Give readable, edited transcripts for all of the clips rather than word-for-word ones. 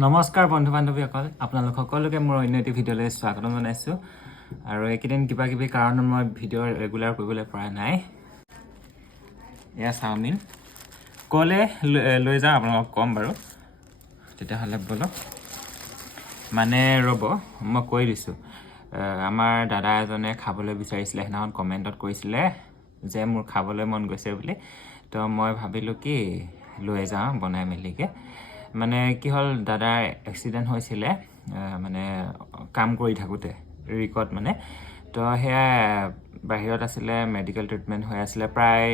নমস্কাৰ বন্ধু বান্ধৱীসকল আপোনালোক সকলোকে মোৰ অন্য এটি ভিডিঅ'লৈ স্বাগতম জনাইছোঁ আৰু এইকেইদিন কিবা কিবি কাৰণত মই ভিডিঅ' ৰেগুলাৰ কৰিবলৈ পৰা নাই এয়া চাওমিন ক'লে লৈ যাওঁ আপোনালোকক ক'ম বাৰু তেতিয়াহ'লে ব'লক মানে ৰ'ব মই কৈ দিছোঁ আমাৰ দাদা এজনে খাবলৈ বিচাৰিছিলে সেইদিনাখন কমেণ্টত কৈছিলে যে মোৰ খাবলৈ মন গৈছে বুলি তো মই ভাবিলোঁ কি লৈ যাওঁ বনাই মেলিকে মানে কি হ'ল দাদাৰ এক্সিডেণ্ট হৈছিলে মানে কাম কৰি থাকোঁতে ৰিকত মানে তো সেয়া বাহিৰত আছিলে মেডিকেল ট্ৰিটমেণ্ট হৈ আছিলে প্ৰায়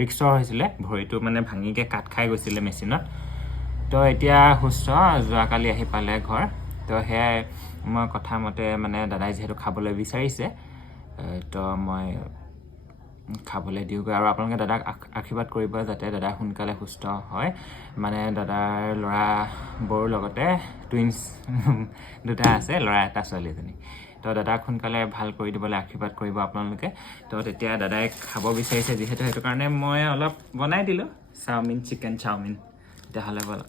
ৰিক্সৰ হৈছিলে ভৰিটো মানে ভাঙিকৈ কাট খাই গৈছিলে মেচিনত তো এতিয়া সুস্থ যোৱাকালি আহি পালে ঘৰ তো সেয়াই মই কথা মতে মানে দাদাই যিহেতু খাবলৈ বিচাৰিছে তো মই খাবলৈ দিওঁগৈ আৰু আপোনালোকে দাদাক আশীৰ্বাদ কৰিব যাতে দাদা সোনকালে সুস্থ হয় মানে দাদাৰ ল'ৰা বৌৰ লগতে টুইনছ দুটা আছে ল'ৰা এটা ছোৱালী এজনী তো দাদাক সোনকালে ভাল কৰি দিবলৈ আশীৰ্বাদ কৰিব আপোনালোকে তো তেতিয়া দাদাই খাব বিচাৰিছে যিহেতু সেইটো কাৰণে মই অলপ বনাই দিলোঁ চাওমিন চিকেন চাওমিন তেতিয়াহ'লে ব'লক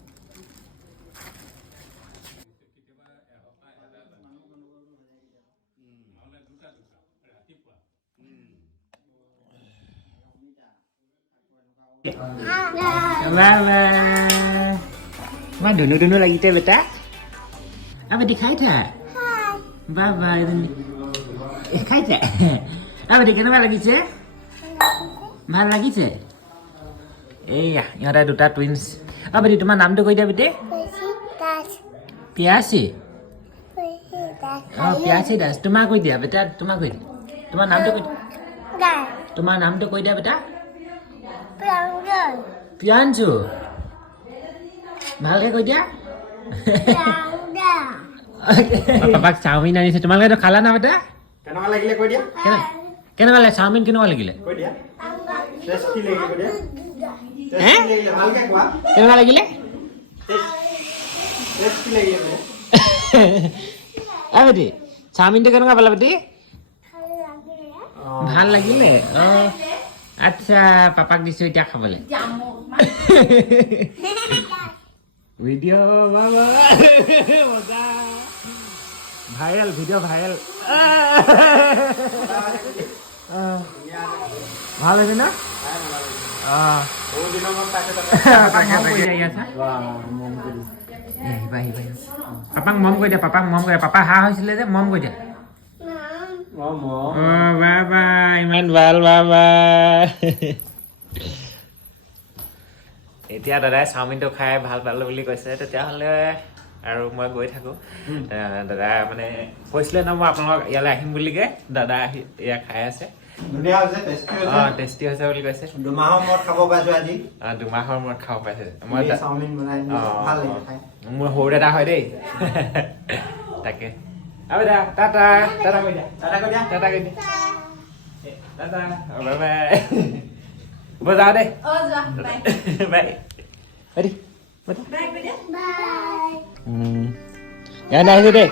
Wah, dunu lagi teh beta. Apa dikai teh? Bye bye ini. Kai teh. Apa kenapa lagi teh? Mal lagi teh. Iya, yang ada duta twins. Apa di teman nam tu kau dia bete? Piasi. Oh, piasi das. Tuma kau dia beta, tuma kau. Tuma nam tu kau. Tuma nam tu kau dia beta? Pianju. ভালকে কৈ দিয়া পাপাক chowmein আনিছে তোমালোকে খালা না বেটা কেনেকুৱা লাগিলে কৈ দিয়া কেনেকুৱা লাগে চাওমিন কেনেকুৱা লাগিলে কৈ দিয়া টেষ্টি লাগিলে কৈ দিয়া টেষ্টি লাগিলে ভালকে কোৱা কেনেকুৱা লাগিলে টেষ্টি লাগিলে আ বেটি চাওমিনটো কেনেকুৱা পালা বেটি ভাল লাগিলে আচ্ছা পাপাক দিছো এতিয়া খাবলৈ ভিডিঅ' বাবা মজা ভাইৰেল ভিডিঅ' ভাইৰেল ভাল হৈছে না পাপাক মম কৰি দিয়া পাপাক মম কৰি পাপা হাঁহ হৈছিলে যে মম কৰি দিয়া বাবা ইমান ভাল বাবা এতিয়া দাদাই চাওমিনটো খাই ভাল পালোঁ বুলি কৈছে তেতিয়াহ'লে আৰু মই গৈ থাকোঁ দাদা মানে কৈছিলে ন মই আপোনালোকক ইয়ালৈ আহিম বুলিকে দাদা আহি এয়া খাই আছে টেষ্টি হৈছে বুলি কৈছে 2 মাহৰ মূৰত খাব পাইছোঁ আজি 2 মাহৰ মূৰত খাব পাইছে মই চাওমিন বনাই ভাল লাগে খাই মোৰ সৰু দাদা হয় দেই তাকে আৰু দাদা টাটা টাটা কৈ দিয়া টাটা কৈ দিয়া টাটা কৈ দিয়া টাটা বাই বাই বজাও দে যোৱা bye bye ready bye bye bye ইয়াত আহিছো দেই